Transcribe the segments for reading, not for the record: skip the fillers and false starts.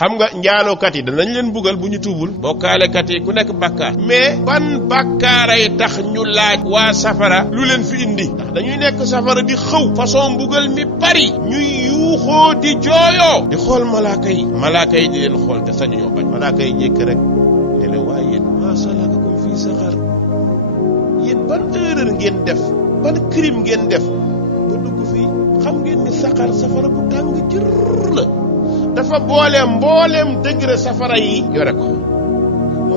xam nga njaalookat yi danañ leen bugal bu ñu tuubul bokkaalekat yi ku nekk bàkkaar mais ban bàkkaaray tax ñu laaj waa safara lu leen fi indi ndax dañuy nekk safara di xëw façon mbugal mi bari ñuy yuuxoo di jooyoo di xool malaaka yi di leen xool te sañu ñoo bañ malaaka yi jékk rek ne leen waaye yéen maa salakakum fii saqar yéen ban erreur ngeen def ban crime ngeen def ba dugg fii xam ngeen ni saqar safara bu tàng jër la dafa boole mbooleem degré safara yi yore ko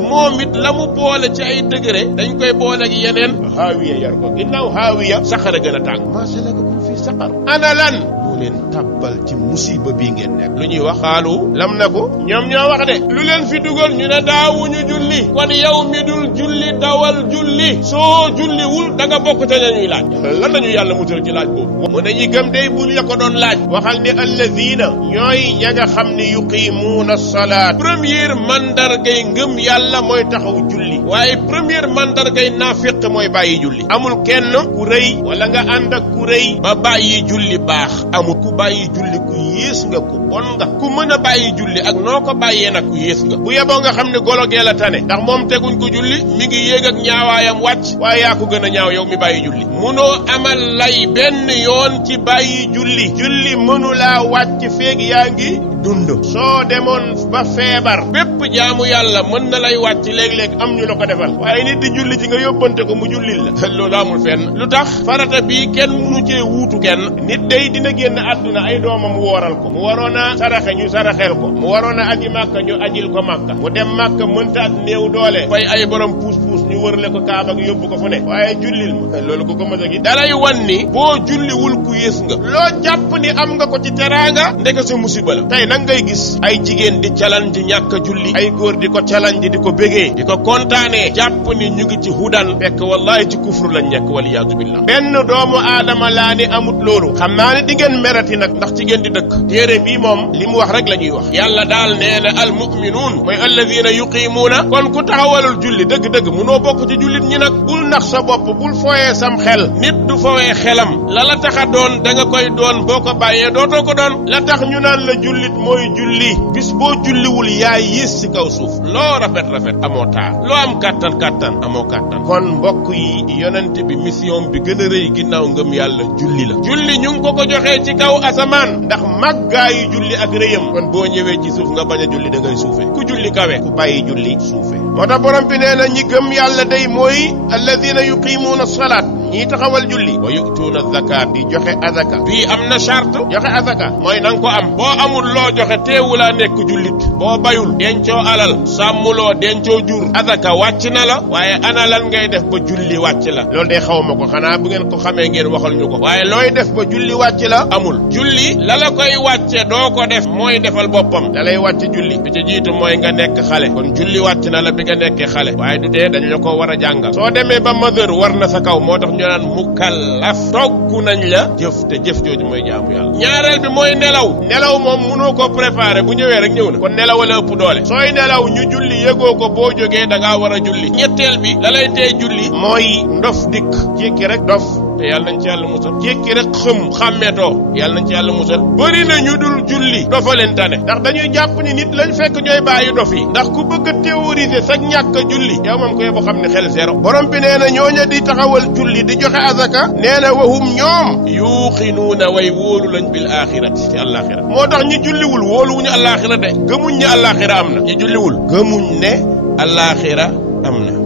moom it la mu boole ci ay degré dañ koy boole ak yeneen haawiya yor ko ginnaaw haawiya saqara gën a tàng maa salakakum fii saqar ana lan moo leen tàbbal ci musiba bii ngeen nekk lu ñuy wax xaalu lam na ko ñoom ñoo wax de lu leen fi dugal ñu ne daawuñu julli kon yow mi dul julli dawal julli soo julliwul da nga bokk te ñuy laaj lan nañu yàlla mutal ci laaj boobu mu ne ñi gëm day bul ya ko doon laaj waxal ni alladina ñooy ña nga xam ni yuqimuuna salaat première mandargay ngëm yàlla mooy taxaw julli waaye première mandargay naafiq mooy bàyyi julli amul kenn ku rëy wala nga ànd ak ku rëy ba bàyyi julli baax amul ku bàyyi julli ku yées nga ku bon nga ku mën a bàyyi julli ak noo ko bàyyee nag ku yées nga bu yeboo nga xam ne golo gee la tane ndax moom teguñ ko julli mi ngi yéeg ak ñaawaayam wàcc waaye yaa ko gën a ñaaw yow mi bàyyi julli munoo amal lay benn yoon ci bàyyi julli mënulaa wàcc feeg yaa ngi dund soo demoon ba feebar bépp jaamu yàlla mën na lay wàcc léeg-léeg am ñu la ko defal waaye nit di julli ji nga yóbbante ko mu jullil la loolu amul fenn lu tax farata bii kenn munu cee wuutu kenn nit day dina génn àdduna ay doomam wooral ko mu waroon a saraxe ñu saraxeel ko mu waroon a aji màkka ñu ajil ko màkka mu dem màkka mënta ak néew doole fay ay borom puus ñu wërle ko kaaba ak yóbbu ko fu ne waaye jullil ma loolu ko mës a gi dalay wan ni boo julliwul ku yées nga loo jàpp ni am nga ko ci teraanga ndeke sa musiba la tey nag ngay gis ay jigéen di challenge ñàkk a julli ay góor di ko challenge di ko bégee di ko kontaanee jàpp ni ñu ngi ci hudan fekk wallahi ci kufru lañ nekk waliyaadu billah benn doomu aadama laa ni amut loolu xam naa ne di ngeen merati nag ndax ci ngeen di dëkk téere bii moom li mu wax rek la ñuy wax yàlla daal nee na al mu'minuun mooy alladina yuqimuuna kon ku taxawalul julli dëgg-dëgg munoo bokk ci jullit ñi nag bul nax sa bopp bul fooyee sam xel nit du fooyee xelam la tax a doon da nga koy doon boo ko bàyyee dootoo ko doon la tax ñu naan la jullit mooy julli bis boo julliwul yaa yées ci kaw suuf loo rafet amoo taar loo am kàttan amoo kàttan kon mbokk yi yonent bi mission bi gën a rëy ginnaaw ngëm yàlla julli la julli ñu ngi ko joxee ci kaw asamaan ndax màggaayu julli ak rëyam kon boo ñëwee ci suuf nga bañ a julli da ngay suufe ku julli kawe ku bàyyi julli suufe moo tax borom bi nee na ñi gëm yàlla day mooy alladina yuqimuuna salaat ñii taxawal julli wa yu'tuuna zakat di joxe azaka bii am na charte joxe azaka mooy nanga ko am boo amul loo joxe teewulaa nekk jullit boo bayul dencoo alal sàmmuloo dencoo jur azaka wàcc na la waaye ana lan ngay def ba julli wàcc la loolu de xaw ma ko xanaa bu ngeen ko xamee ngeen waxal ñu ko waaye looy def ba julli wàcc la amul julli la koy wàcce doo ko def mooy defal boppam la lay wàcc julli bi ci jiitu mooy nga nekk xale kon julli wàcc na la bi nga nekkee xale waaye du tee dañ la ko war a jàngal soo demee ba majeur war na sa kaw moo tax ñu naan mukallaf toggu nañ la jëf te jëf jooju mooy jaamu yàlla ñaareel bi mooy nelaw moom mënoo ko préparer bu ñëwee rek ñëw na kon nelaw la ëpp doole sooy nelaw ñu julli yëgoo ko boo jógee da ngaa war a julli ñetteel bi la lay tee julli mooy ndof dikk jékki rek dof te yàlla nañ ci yàlla musal jékki rek xàmmeetoo yàlla nañ ci yàlla musal bëri na ñu dul julli dofa leen tane ndax dañuy jàpp ni nit lañ fekk ñooy bàyyi dof yi ndax ku bëgg a théoriser sa ñàkk a julli yow moom ko yeboo xam ne xel zéro borom bi nee na ñooña di taxawal julli di joxe azaka nee na wahum ñoom yuuxinuuna way wóolu lañ bil axirati ci àllaaxira moo tax ñi julliwul wóoluwuñu àllaaxira de gëmuñ ne àllaaxira am na ñi julliwul gëmuñ ne àllaaxira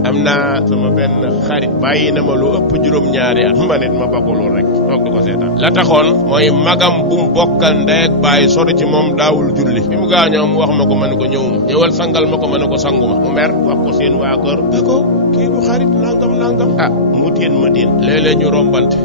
am na sama benn xarit bàyyi na ma lu ëpp juróom-ñaari at ma nit ma bakkulul rek toog di ko seetaan la taxoon mooy magam bu mu bokkal ndey ak bàyyi sori ci moom daawul julli bi mu gaañoo mu wax ma ko ma ne ko ñëwal sangal ma ko ma ne ko sanguma mu mer wax ko seen waa kër da ko kii du xarit nangam mu teen ma teen léeg-léeg ñu rombante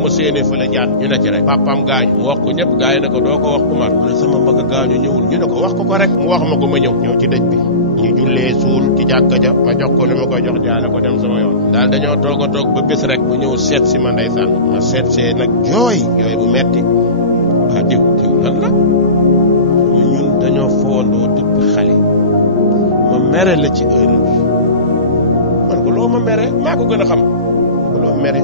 mu séenee fële jaat ñu ne ci rek papam gaañu mu wax ko ñëpp gaay na ko doo ko wax Umar mu ne sama mag gaañu ñëwul ñu ne ko wax ko rek mu wax ma ko ma ñëw ci dëj bi ñu jullee suul ci jàkka ja ma jox ko li ma koy jox jaale ko dem sama yoon daal dañoo toog ba bés rek mu ñëw seet si ma ndeysaan ma seet see nag jooy bu metti waa diw lan la ñun dañoo foondoo dëpp xale ma mere la ci erreur man ko loo ma mere maa ko gën a xam ko loo mere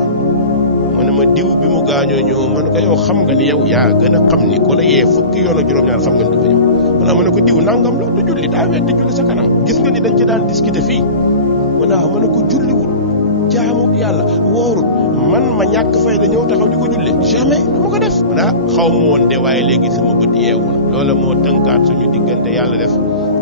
mu ne ma diw bi mu gaañoo ñëw ma ne ko yow xam nga ni yow yaa gën a xam ni ku la yee fukki yoon ak juróom-ñaar xam nga ni dafa ñëw ma ne ko diw nangam la du julli daa weddi julli sa kanam gis nga ni dañ ci daan discuter fii ma ne ko julliwul jaamu yàlla wóorul man ma ñàkk fayda ñëw taxaw di ko julli jamais du ma ko def xaw ma woon de waaye léegi sama bët yeewu na loola moo tënkaat suñu diggante yàlla def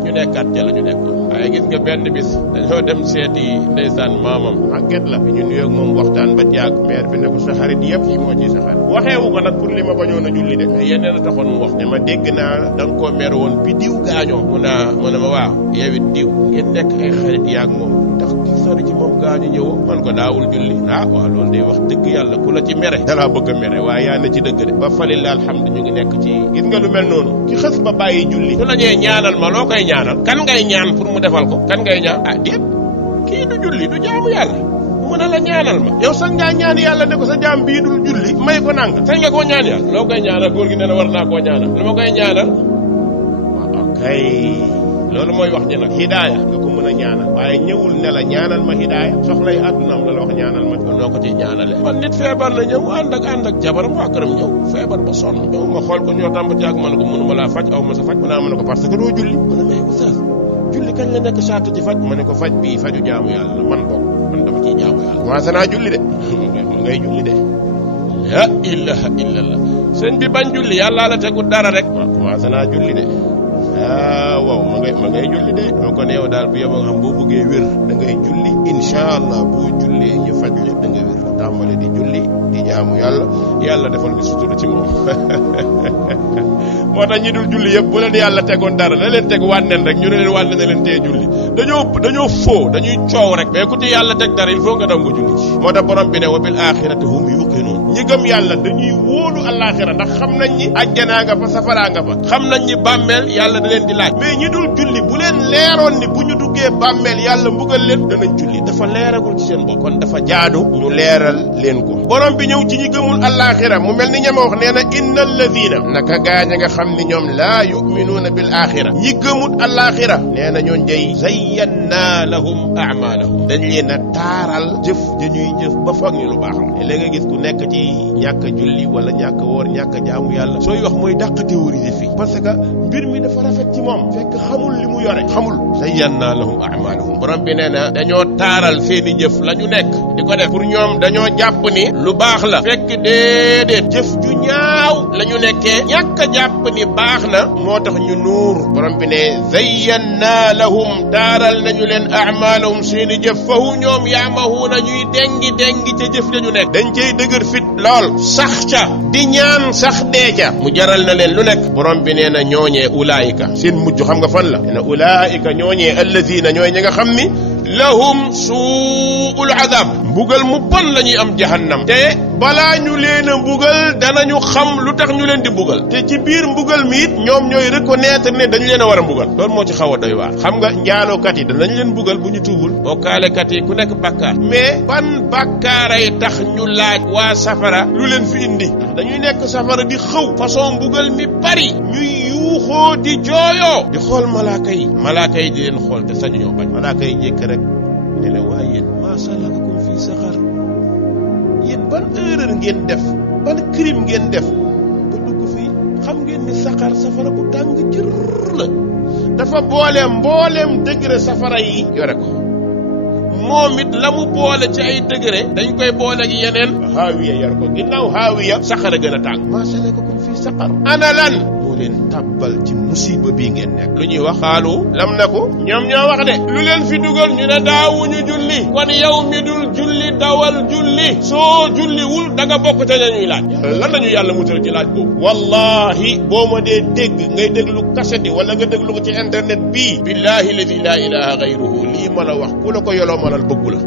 ñu nekkaat ca la ñu nekkoon waaye gis nga benn bis dañoo dem seeti ndeysaan maamam màgget la bi ñu nuyoog moom waxtaan ba jàgg maire bi ne ko sa xarit yëpp yi moo ci sa xarit waxeewu ko nag pour li ma bañoon a julli de mais yeneen a taxoon mu wax ne ma dégg naa da nga koo mer woon bi diw gaañoo mu ne ma waaw yow it diw ngeen nekk ay xarit yaag moom tax ki sori ci moom gaañu ñëwoo man ko daawul julli waaw loolu day wax dëgg yàlla ku la ci mere dalaa bëgg a mere waaye yaa na ci dëgg de ba falilaa alhamdu ñu ngi nekk ci gis nga lu mel noonu ki xës ba bàyyi julli su la ñee ñaanal ma loo koy ñaanal kan ngay ñaan pour mu defal ko kan ngay ñaan déet kii du julli du jaamu yàlla mu ne la ñaanal ma yow sax ngaa ñaan yàlla ne ko sa jaam bii dul julli may ko nanga sañ nga koo ñaan yàlla loo koy ñaanal góor gi nee na war naa koo ñaanal lu ma koy ñaanal kay loolu mooy wax ji nag hidaaya nga ko mën a ñaanal waaye ñëwul ne la ñaanal ma hidaaya soxlay àddunaam la wax ñaanal ma ko noo ko ci ñaanale man nit feebar na ñëw ànd ak jabaram waa këram ñëw feebar ba sonn ñëw ma xool ko ñoo tàmba jàgg ma ne ko mënuma laa faj aw ma sa faj ma ne ko parce que doo julli ma ne mais oustaz julli kañ la nekk saatu ci faj ma ne ko faj bii faju jaamu yàlla la man bokk man dama ciy jaamu yàlla commencé naa julli de ngay julli de la ilaha illallah sëñ bi bañ julli yàllaa la tegu dara rek waaw commencé naa julli de waaw ma ngay julli de doo ko ne yow daal bu yow nga xam boo bëggee wér da ngay julli insha allah boo jullee ñu faj la da nga wér tàmbale di julli di jaamu yàlla defal bi sutura ci moom moo tax ñi dul julli yëpp bu leen yàlla tegoon dara na leen teg wànneen rek ñu ne leen wànneen na leen tee julli dañoo foo dañuy coow rek mais ku ci yàlla teg dara il faut nga dangu julli ci moo tax borom bi ne wa bil axirati hum yuqinuun ñi gëm yàlla dañuy wóolu alaxira ndax xam nañ ñi ajjanaa nga fa safaraa nga fa xam nañ ñi bàmmeel yàlla da leen di laaj mais ñi dul julli bu leen leeroon ni bu ñu duggee bàmmeel yàlla mbugal leen danañ julli dafa leeragul ci seen bopp kon dafa jaadu ñu leeral leen ko borom bi ñëw ci ñi gëmul alaxira mu mel ni ñama wax nee na innal ladina naka gaañ nga xam ni ñoom laa yuminuuna bil axira ñi gëmut alaxira nee na ñoon jëy zayyannaa lahum a'maalahum dañ leen a taaral jëf dañuy jëf ba foog ñu lu baax la léegi nga gis ku nekk ci ñàkk a julli wala ñàkk a woor ñàkk a jaamu yàlla sooy wax mooy dàq théorie fii parce que mbir mi dafa rafet ci moom fekk xamul li mu yore xamul zayyannaa lahum a'maalahum borom bi nee na dañoo taaral seeni jëf la ñu nekk di ko def pour ñoom dañoo jàpp ni lu baax la fekk déedéet jëf ju ñaaw la ñu nekkee ñàkk a jàpp ni baax na moo tax ñu nuur borom bi ne zayyannaa lahum taaral nañu leen a'maalahum seeni jëf fahu ñoom yaamahuuna ñuy dengi ca jëf ja ñu nekk dañ cay dëgër fit lool sax ca di ñaan sax dee ca mu jaral na leen lu nekk borom bi nee na ñooñee ulaayika seen mujj xam nga fan la nee na ulaayika ñooñee allazina ñooy ñi nga xam ni lahum suul adab mbugal mu bon la ñuy am jahannam te balaa ñu leen a mbugal danañu xam lu tax ñu leen di mbugal te ci biir mbugal mi it ñoom ñooy reconnaître ne dañu leen a war a mbugal loolu moo ci xaw a doy waar xam nga njaalookat yi danañ leen mbugal bu ñu tuubul bokkaalekat yi ku nekk bàkkaar mais ban bàkkaaray tax ñu laaj waa safara lu leen fi indi dañuy nekk safara di xëw façon mbugal mi bari ñuy yuuxoo di jooyoo di xool malaaka yi di leen xool te sañu ñoo bañ malaaka yi jékk rek ne leen waa yéen maa salakakum fii saqar yéen ban erreur ngeen def ban crime ngeen def ba dugg fii xam ngeen ni saqar safara bu tàng jër la dafa boole mbooleem degré safara yi yore ko moom it la mu boole ci ay degré dañ koy boole ak yeneen haawiya yar ko ginnaaw haawiya saqara gën a tàng maa salakakum fii saqar ana lan moo leen tàbbal ci musiba bii ngeen nekk lu ñuy wax xaalu lam na ko ñoom ñoo wax de lu leen fi dugal ñu ne daawuñu julli kon yow mi dul julli dawal julli soo julliwul da nga bokk te ñuy laaj lan lañu yàlla mutal ci laaj boobu wallahi boo ma dee dégg ngay déglu kaseti wala nga déglu ko ci internet bii billahi ladi laa ilaha gayruhu lii ma la wax ku la ko yoloo malal bëggu la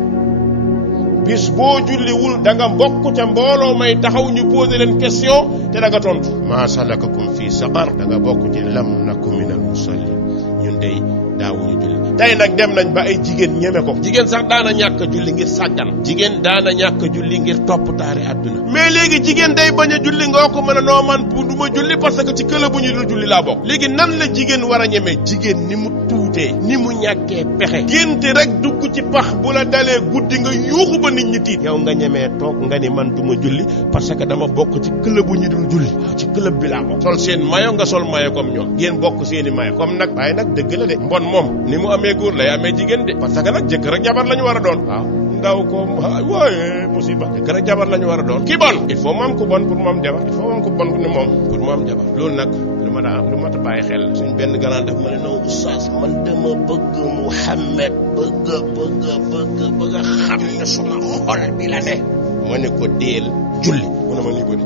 bis boo julliwul da nga bokk ca mbooloo may taxaw ñu posé leen question te da nga tontu maa salakakum fii saqar da nga bokk ci lam naku minal musallin ñun day daawuñu julli tey nag dem nañ ba ay jigéen ñeme ko jigéen sax daana ñàkk julli ngir sàggan jigéen daana ñàkk julli ngir topp taari àdduna mais léegi jigéen day bañ a julli ngoo ko mën a noo man du ma julli parce que ci këla bu ñu dul julli laa bokk léegi nan la jigéen war a ñeme jigéen ni mu tuut géntee ni mu ñàkkee pexe génte rek dugg ci pax bu la dalee guddi nga yuuxu ba nit ñi tiit yow nga ñemee toog nga ni man duma julli parce que dama bokk ci club bu ñu dul julli waaw ci club bi laa bokk sol seen mayo nga sol mayo comme ñoom ngeen bokk seeni mayo comme nag waaye nag dëgg la de mbon moom ni mu amee góor lay amee jigéen de parce que nag jëkkër ak jabar lañu war a doon waaw ndaw ko waaye musiba jëkkër ak jabar lañu war a doon ki bon il faut mu am ku bon pour mu am jabar il faut mu am ku bon ni moom pour mu am jabar loolu nag lu ma ta bàyyi xel suñ benn grand daf ma ne non oustaz man dama bëgg Muhammad bëgg a xam ne suma xol bi la ne ma ne ko deel julli mu ne ma nii ko di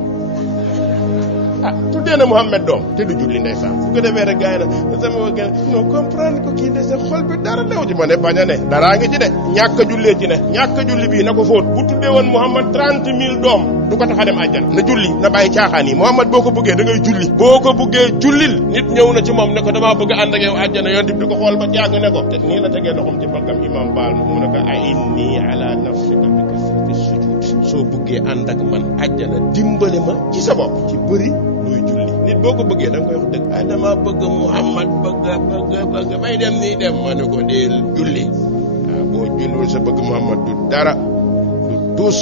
tuddee na Muhammad doom te du julli ndeysaan su ko defee rek gars yi na sama gën non comprendre ko kii ndeysaan xol bi dara new ci ma ne bañ a ne daraa ngi ci de ñàkk a jullee ci ne ñàkk a julli bii na ko fóot bu tuddee woon Muhammad 30,000 doom du ko tax a dem àjjana na julli na bàyyi caaxaan yi Muhammad boo ko bëggee da ngay julli boo ko bëggee jullil nit ñëw na ci moom ne ko damaa bëgg ànd ak yow àjjana yoon di ko xool ba jàng ne ko te nii la tegee loxoom ci mbaggam imam baal mu ne ko inni ala nafsika bi kasrati sujud soo bëggee ànd ak man àjjana dimbale ma ci sa bopp ci bëri luy julli nit boo ko bëggee da nga koy wax dëgg ay dama bëgg Muhammad bëgg may dem nii dem ma ne ko deel julli waaw boo julliwul sa bëgg Muhammad du dara du tus